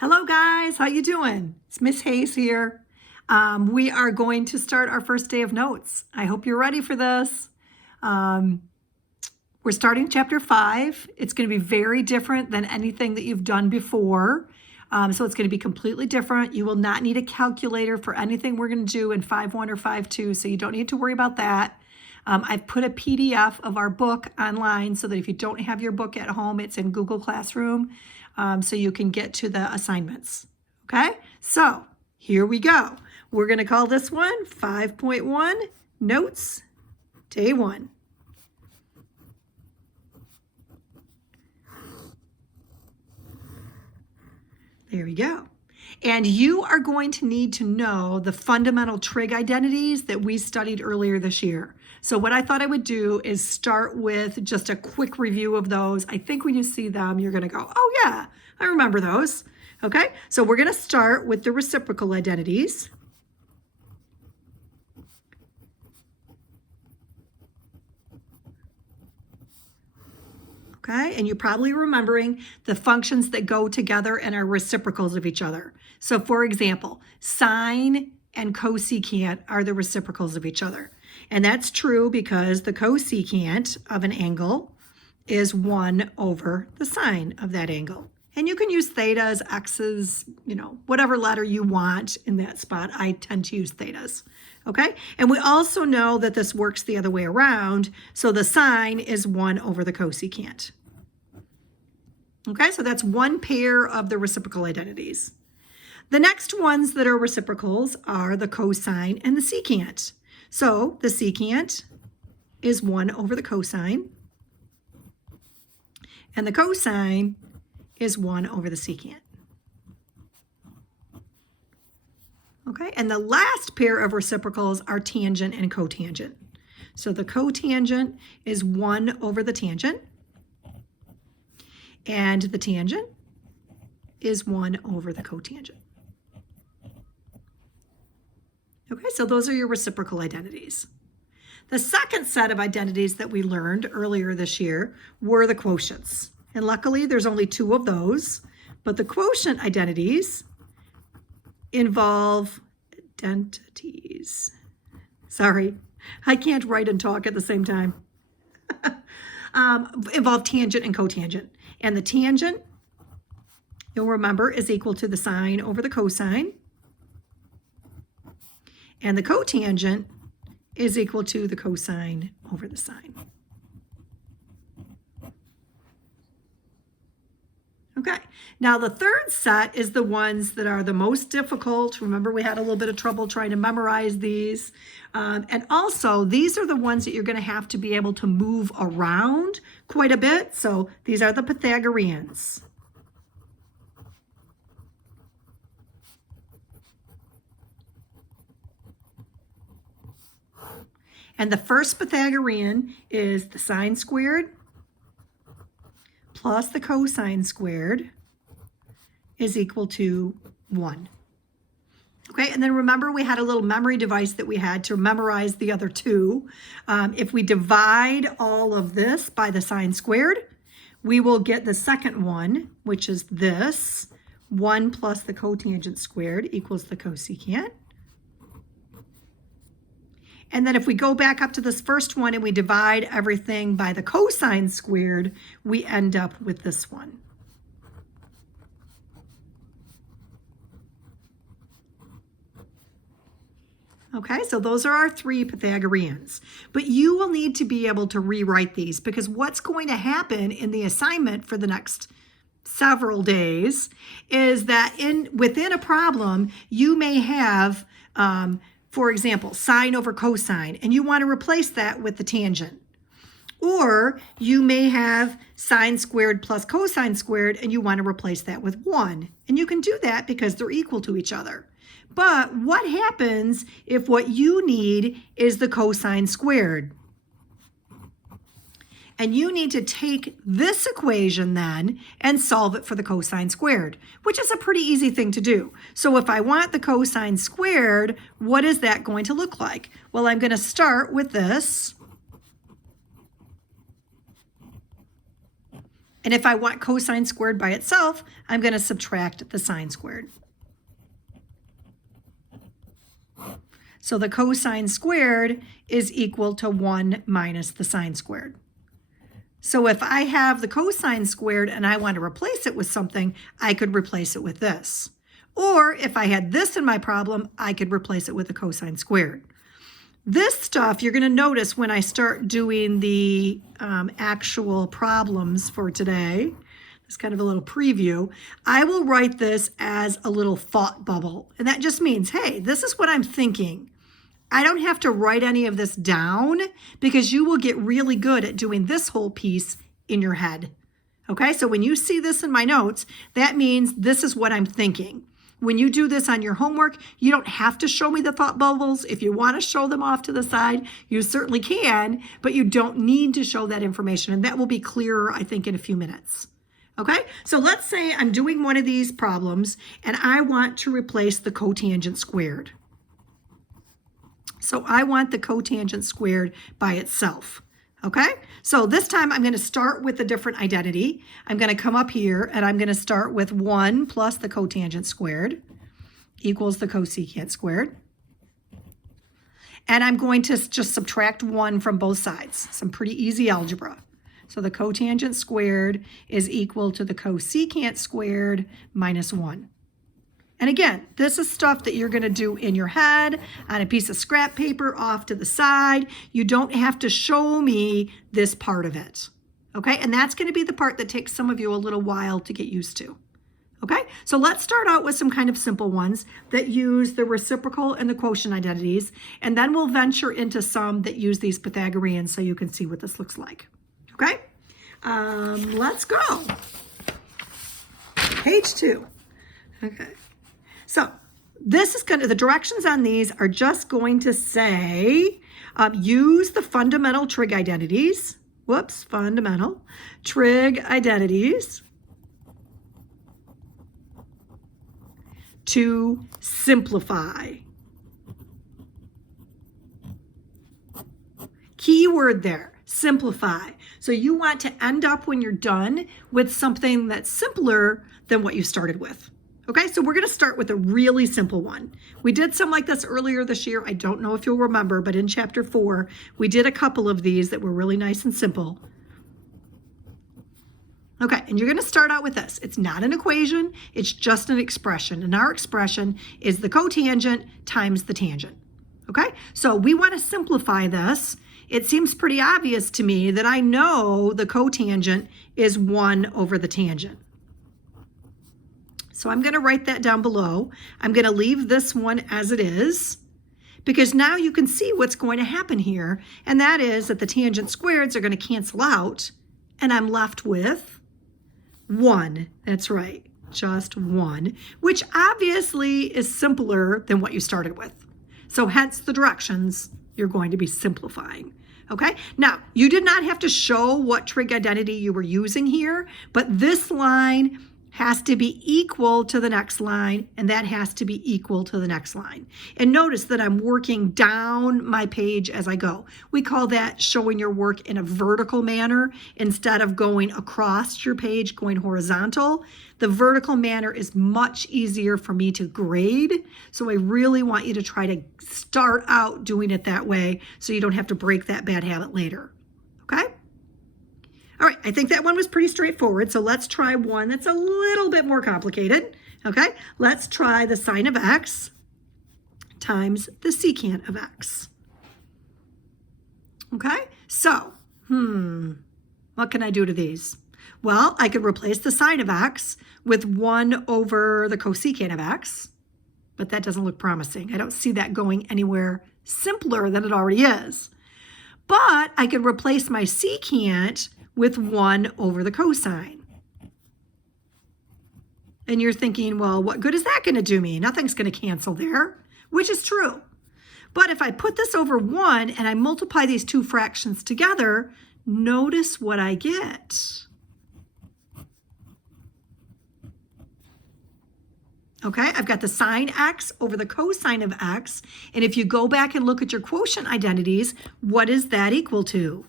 Hello guys, how you doing? It's Miss Hayes here. We are going to start our first day of notes. I hope you're ready for this. We're starting chapter 5. It's going to be very different than anything that you've done before. So it's going to be completely different. You will not need a calculator for anything we're going to do in 5.1 or 5.2, so you don't need to worry about that. I've put a PDF of our book online so that if you don't have your book at home, it's in Google Classroom, so you can get to the assignments. Okay, so here we go. We're going to call this one 5.1 Notes, Day 1. There we go. And you are going to need to know the fundamental trig identities that we studied earlier this year. So what I thought I would do is start with just a quick review of those. I think when you see them, you're going to go, oh yeah, I remember those. Okay, so we're going to start with the reciprocal identities. Okay, and you're probably remembering the functions that go together and are reciprocals of each other. So for example, sine and cosecant are the reciprocals of each other. And that's true because the cosecant of an angle is 1 over the sine of that angle. And you can use thetas, x's, whatever letter you want in that spot. I tend to use thetas. Okay, and we also know that this works the other way around. So the sine is 1 over the cosecant. Okay, so that's one pair of the reciprocal identities. The next ones that are reciprocals are the cosine and the secant. So the secant is 1 over the cosine, and the cosine is 1 over the secant. Okay, and the last pair of reciprocals are tangent and cotangent. So the cotangent is 1 over the tangent, and the tangent is 1 over the cotangent. Okay, so those are your reciprocal identities. The second set of identities that we learned earlier this year were the quotients. And luckily, there's only 2 of those, but the quotient identities involve identities. Sorry, I can't write and talk at the same time. Involve tangent and cotangent. And the tangent, you'll remember, is equal to the sine over the cosine. And the cotangent is equal to the cosine over the sine. Okay, now the third set is the ones that are the most difficult. Remember, we had a little bit of trouble trying to memorize these. And also, these are the ones that you're going to have to be able to move around quite a bit. So these are the Pythagoreans. And the first Pythagorean is the sine squared plus the cosine squared is equal to 1. Okay, and then remember we had a little memory device that we had to memorize the other 2. If we divide all of this by the sine squared, we will get the second one, which is this. 1 plus the cotangent squared equals the cosecant. And then if we go back up to this first one and we divide everything by the cosine squared, we end up with this one. Okay, so those are our 3 Pythagoreans. But you will need to be able to rewrite these because what's going to happen in the assignment for the next several days is that within a problem, you may have for example, sine over cosine, and you want to replace that with the tangent. Or you may have sine squared plus cosine squared, and you want to replace that with 1. And you can do that because they're equal to each other. But what happens if what you need is the cosine squared? And you need to take this equation then and solve it for the cosine squared, which is a pretty easy thing to do. So if I want the cosine squared, what is that going to look like? Well, I'm going to start with this. And if I want cosine squared by itself, I'm going to subtract the sine squared. So the cosine squared is equal to 1 minus the sine squared. So if I have the cosine squared and I want to replace it with something, I could replace it with this. Or if I had this in my problem, I could replace it with the cosine squared. This stuff, you're going to notice when I start doing the actual problems for today. It's kind of a little preview. I will write this as a little thought bubble. And that just means, hey, this is what I'm thinking. I don't have to write any of this down because you will get really good at doing this whole piece in your head. Okay, so when you see this in my notes, that means this is what I'm thinking. When you do this on your homework, you don't have to show me the thought bubbles. If you want to show them off to the side, you certainly can, but you don't need to show that information. And that will be clearer, I think, in a few minutes. Okay, so let's say I'm doing one of these problems and I want to replace the cotangent squared. So I want the cotangent squared by itself. Okay, so this time I'm going to start with a different identity. I'm going to come up here and I'm going to start with 1 plus the cotangent squared equals the cosecant squared. And I'm going to just subtract 1 from both sides. Some pretty easy algebra. So the cotangent squared is equal to the cosecant squared minus 1. And again, this is stuff that you're going to do in your head on a piece of scrap paper off to the side. You don't have to show me this part of it. Okay, and that's going to be the part that takes some of you a little while to get used to. Okay, so let's start out with some kind of simple ones that use the reciprocal and the quotient identities, and then we'll venture into some that use these Pythagoreans so you can see what this looks like. Okay, let's go. Page 2. Okay. So this is going to, the directions on these are just going to say, use the fundamental trig identities. Whoops, fundamental trig identities to simplify. Key word there, simplify. So you want to end up when you're done with something that's simpler than what you started with. Okay, so we're going to start with a really simple one. We did some like this earlier this year. I don't know if you'll remember, but in chapter 4, we did a couple of these that were really nice and simple. Okay, and you're going to start out with this. It's not an equation, it's just an expression. And our expression is the cotangent times the tangent. Okay, so we want to simplify this. It seems pretty obvious to me that I know the cotangent is 1 over the tangent. So I'm going to write that down below. I'm going to leave this one as it is because now you can see what's going to happen here. And that is that the tangent squareds are going to cancel out and I'm left with 1. That's right, just 1, which obviously is simpler than what you started with. So hence the directions you're going to be simplifying. Okay, now you did not have to show what trig identity you were using here, but this line has to be equal to the next line, and that has to be equal to the next line. And notice that I'm working down my page as I go. We call that showing your work in a vertical manner instead of going across your page, going horizontal. The vertical manner is much easier for me to grade, so I really want you to try to start out doing it that way so you don't have to break that bad habit later. Okay? All right, I think that one was pretty straightforward, so let's try one that's a little bit more complicated. Okay, let's try the sine of x times the secant of x. Okay, so, what can I do to these? Well, I could replace the sine of x with 1 over the cosecant of x, but that doesn't look promising. I don't see that going anywhere simpler than it already is. But I could replace my secant with 1 over the cosine. And you're thinking, well, what good is that going to do me? Nothing's going to cancel there, which is true. But if I put this over 1 and I multiply these two fractions together, notice what I get. Okay, I've got the sine x over the cosine of x. And if you go back and look at your quotient identities, what is that equal to?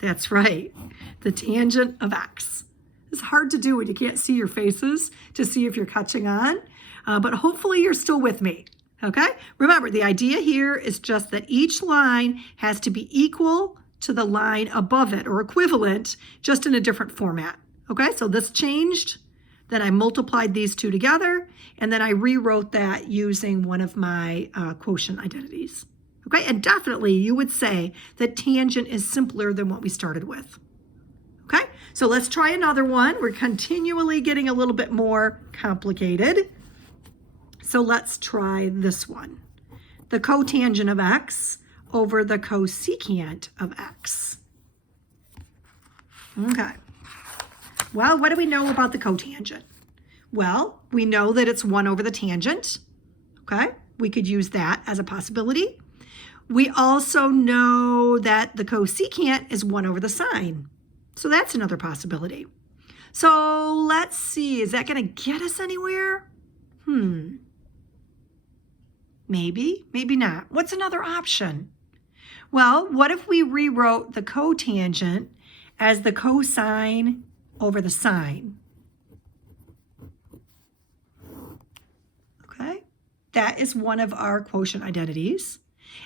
That's right, the tangent of x. It's hard to do when you can't see your faces to see if you're catching on, but hopefully you're still with me, okay? Remember, the idea here is just that each line has to be equal to the line above it, or equivalent, just in a different format, okay? So this changed, then I multiplied these two together, and then I rewrote that using one of my quotient identities, okay? And definitely you would say that tangent is simpler than what we started with. Okay, so let's try another one. We're continually getting a little bit more complicated. So let's try this one. The cotangent of x over the cosecant of x. Okay. Well, what do we know about the cotangent? Well, we know that it's 1 over the tangent. Okay, we could use that as a possibility. We also know that the cosecant is 1 over the sine. So that's another possibility. So let's see, is that going to get us anywhere? Maybe, maybe not. What's another option? Well, what if we rewrote the cotangent as the cosine over the sine? Okay, that is one of our quotient identities.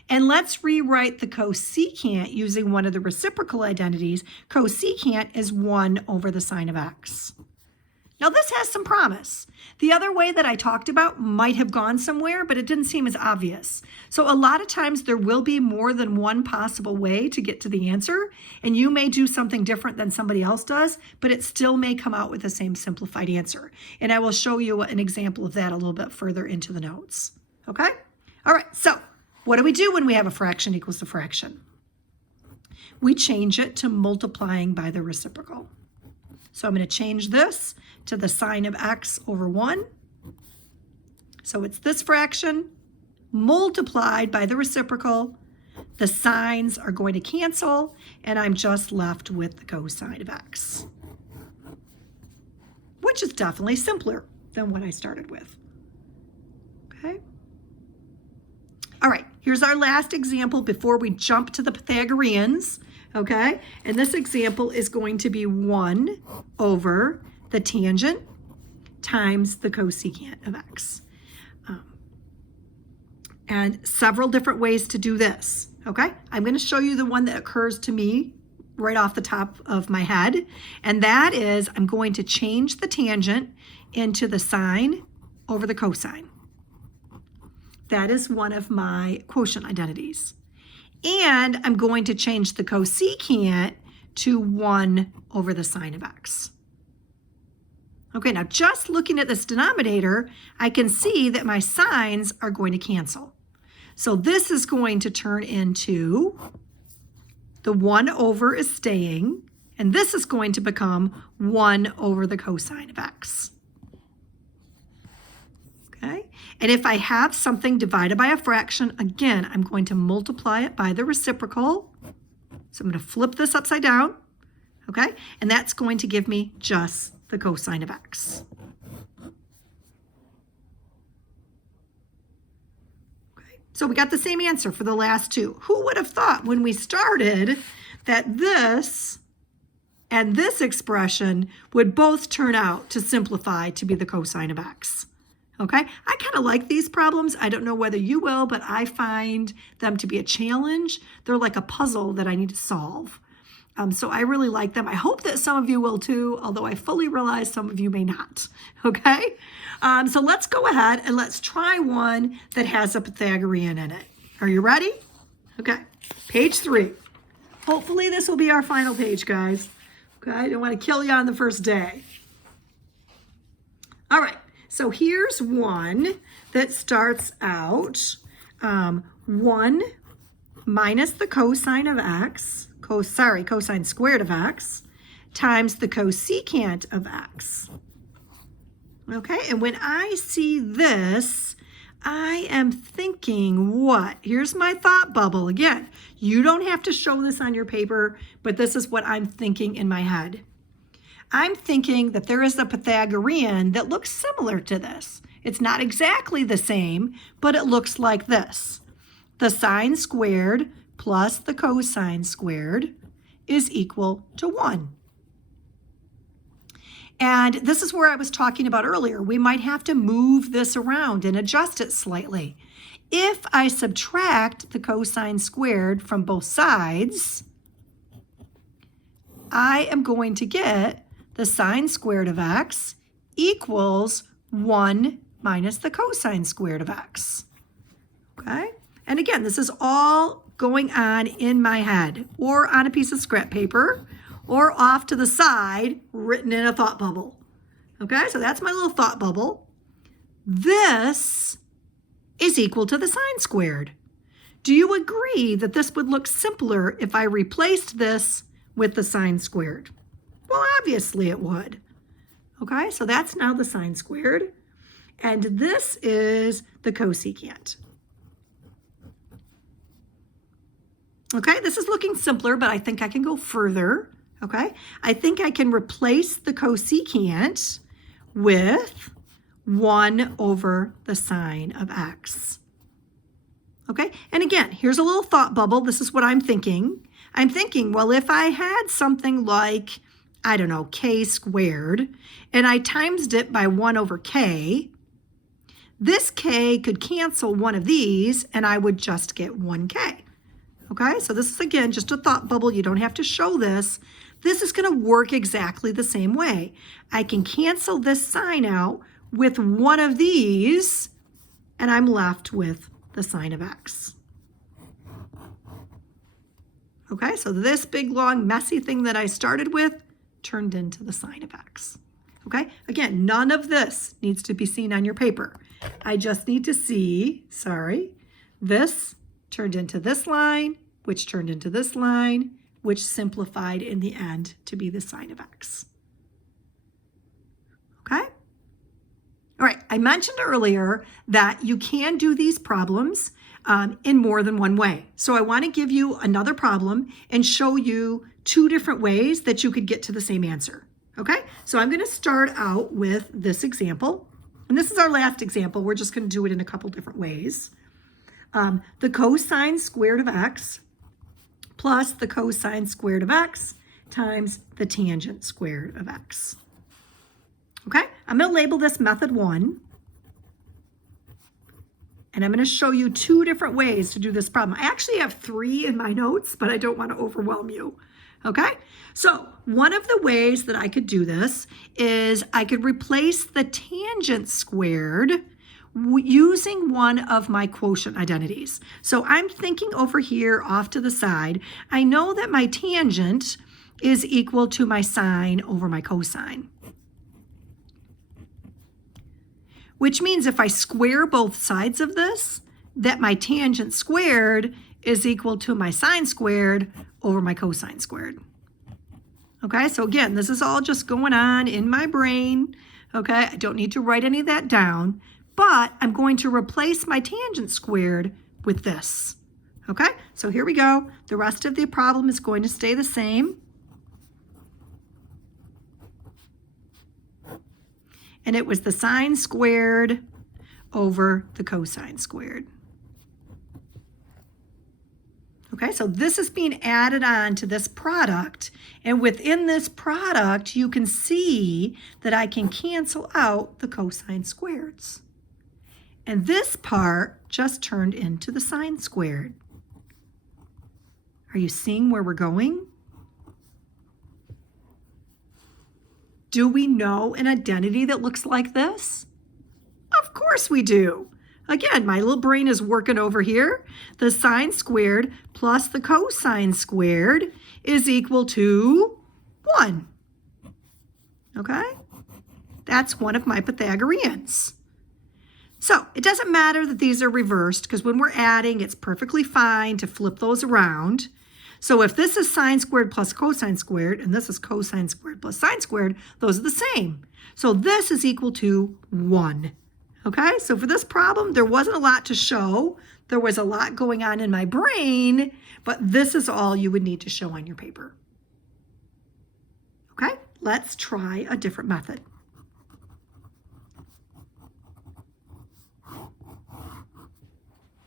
And let's rewrite the cosecant using one of the reciprocal identities. Cosecant is 1 over the sine of x. Now this has some promise. The other way that I talked about might have gone somewhere, but it didn't seem as obvious. So a lot of times there will be more than one possible way to get to the answer, and you may do something different than somebody else does, but it still may come out with the same simplified answer. And I will show you an example of that a little bit further into the notes. Okay? All right, so what do we do when we have a fraction equals a fraction? We change it to multiplying by the reciprocal. So I'm going to change this to the sine of x over 1. So it's this fraction multiplied by the reciprocal. The signs are going to cancel, and I'm just left with the cosine of x, which is definitely simpler than what I started with. Okay? All right, here's our last example before we jump to the Pythagoreans, okay? And this example is going to be 1 over the tangent times the cosecant of x. And several different ways to do this, okay? I'm going to show you the one that occurs to me right off the top of my head, and that is I'm going to change the tangent into the sine over the cosine. That is one of my quotient identities. And I'm going to change the cosecant to 1 over the sine of x. Okay, now just looking at this denominator, I can see that my signs are going to cancel. So this is going to turn into the 1 over is staying, and this is going to become 1 over the cosine of x. Okay, and if I have something divided by a fraction, again, I'm going to multiply it by the reciprocal. So I'm going to flip this upside down, okay? And that's going to give me just the cosine of x. Okay, so we got the same answer for the last two. Who would have thought when we started that this and this expression would both turn out to simplify to be the cosine of x? Okay, I kind of like these problems. I don't know whether you will, but I find them to be a challenge. They're like a puzzle that I need to solve. So I really like them. I hope that some of you will too, although I fully realize some of you may not. Okay, so let's go ahead and let's try one that has a Pythagorean in it. Are you ready? Okay, page 3. Hopefully this will be our final page, guys. Okay, I don't want to kill you on the first day. All right. So here's one that starts out 1 minus the cosine of x, cosine squared of x, times the cosecant of x. Okay, and when I see this, I am thinking what? Here's my thought bubble. Again, you don't have to show this on your paper, but this is what I'm thinking in my head. I'm thinking that there is a Pythagorean that looks similar to this. It's not exactly the same, but it looks like this. The sine squared plus the cosine squared is equal to 1. And this is where I was talking about earlier. We might have to move this around and adjust it slightly. If I subtract the cosine squared from both sides, I am going to get the sine squared of x equals 1 minus the cosine squared of x. Okay? And again, this is all going on in my head or on a piece of scrap paper or off to the side written in a thought bubble. Okay, so that's my little thought bubble. This is equal to the sine squared. Do you agree that this would look simpler if I replaced this with the sine squared? Well, obviously it would. Okay, so that's now the sine squared. And this is the cosecant. Okay, this is looking simpler, but I think I can go further. Okay, I think I can replace the cosecant with 1 over the sine of x. Okay, and again, here's a little thought bubble. This is what I'm thinking. I'm thinking, well, if I had something like, I don't know, k squared, and I times it by 1 over k, this k could cancel one of these, and I would just get 1k. Okay, so this is, again, just a thought bubble. You don't have to show this. This is going to work exactly the same way. I can cancel this sign out with one of these, and I'm left with the sine of x. Okay, so this big, long, messy thing that I started with turned into the sine of x. Okay, again, none of this needs to be seen on your paper. I just need to see, this turned into this line, which turned into this line, which simplified in the end to be the sine of x. Okay? All right, I mentioned earlier that you can do these problems in more than one way. So I want to give you another problem and show you 2 different ways that you could get to the same answer. Okay? So I'm going to start out with this example. And this is our last example. We're just going to do it in a couple different ways. The cosine squared of x plus the cosine squared of x times the tangent squared of x. Okay, I'm going to label this method 1. And I'm going to show you 2 different ways to do this problem. I actually have 3 in my notes, but I don't want to overwhelm you. Okay, so one of the ways that I could do this is I could replace the tangent squared using one of my quotient identities. So I'm thinking over here off to the side. I know that my tangent is equal to my sine over my cosine. Which means if I square both sides of this, that my tangent squared is equal to my sine squared over my cosine squared. Okay, so again, this is all just going on in my brain. Okay, I don't need to write any of that down, but I'm going to replace my tangent squared with this. Okay, so here we go. The rest of the problem is going to stay the same. And it was the sine squared over the cosine squared. Okay, so this is being added on to this product. And within this product, you can see that I can cancel out the cosine squareds. And this part just turned into the sine squared. Are you seeing where we're going? Do we know an identity that looks like this? Of course we do. Again, my little brain is working over here. The sine squared plus the cosine squared is equal to 1. Okay? That's one of my Pythagoreans. So it doesn't matter that these are reversed because when we're adding, it's perfectly fine to flip those around. So if this is sine squared plus cosine squared, and this is cosine squared plus sine squared, those are the same. So this is equal to 1. Okay, so for this problem, there wasn't a lot to show. There was a lot going on in my brain, but this is all you would need to show on your paper. Okay, let's try a different method.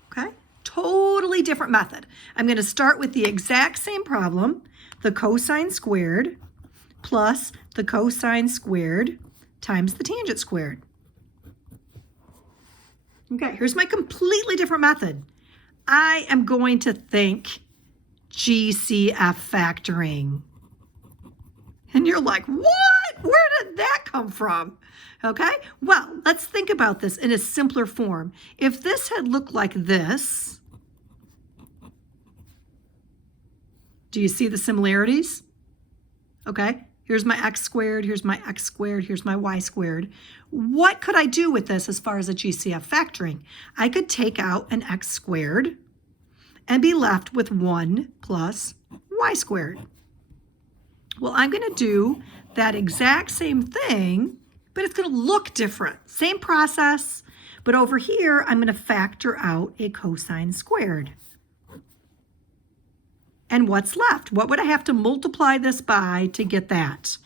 Okay, totally different method. I'm going to start with the exact same problem. the cosine squared plus the cosine squared times the tangent squared. Okay, here's my completely different method. I am going to think GCF factoring. And you're like, what? Where did that come from? Okay, well, let's think about this in a simpler form. If this had looked like this, do you see the similarities? Okay, here's my x squared, here's my x squared, here's my y squared. What could I do with this as far as a GCF factoring? I could take out an x squared and be left with 1 plus y squared. Well, I'm going to do that exact same thing, but it's going to look different. Same process, but over here, I'm going to factor out a cosine squared. And what's left? What would I have to multiply this by to get that?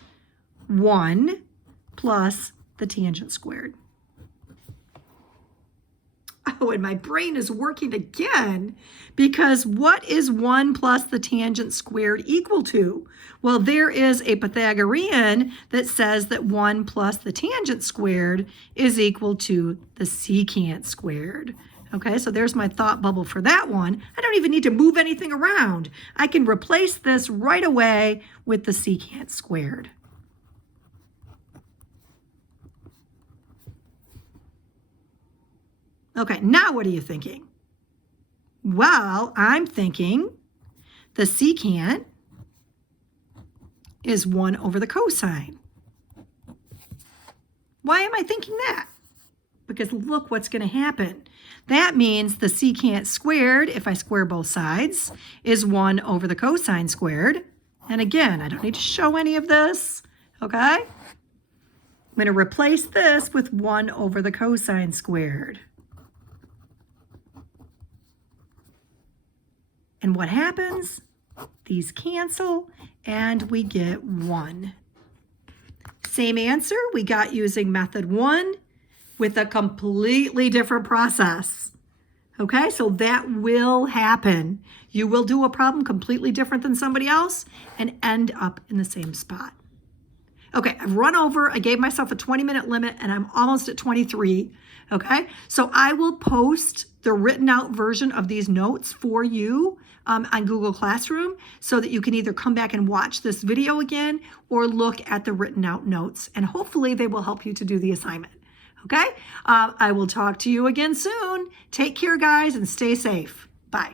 1 plus the tangent squared. Oh, and my brain is working again, because what is 1 plus the tangent squared equal to? Well, there is a Pythagorean that says that 1 plus the tangent squared is equal to the secant squared. Okay, so there's my thought bubble for that one. I don't even need to move anything around. I can replace this right away with the secant squared. Okay, now what are you thinking? Well, I'm thinking the secant is 1 over the cosine. Why am I thinking that? Because look what's going to happen. That means the secant squared, if I square both sides, is 1 over the cosine squared. And again, I don't need to show any of this, okay? I'm going to replace this with 1 over the cosine squared. And what happens? These cancel, and we get 1. Same answer we got using method 1 with a completely different process. Okay, so that will happen. You will do a problem completely different than somebody else and end up in the same spot. Okay, I've run over. I gave myself a 20-minute limit, and I'm almost at 23. Okay, so I will post the written out version of these notes for you on Google Classroom so that you can either come back and watch this video again or look at the written out notes, and hopefully they will help you to do the assignment. Okay, I will talk to you again soon. Take care, guys, and stay safe. Bye.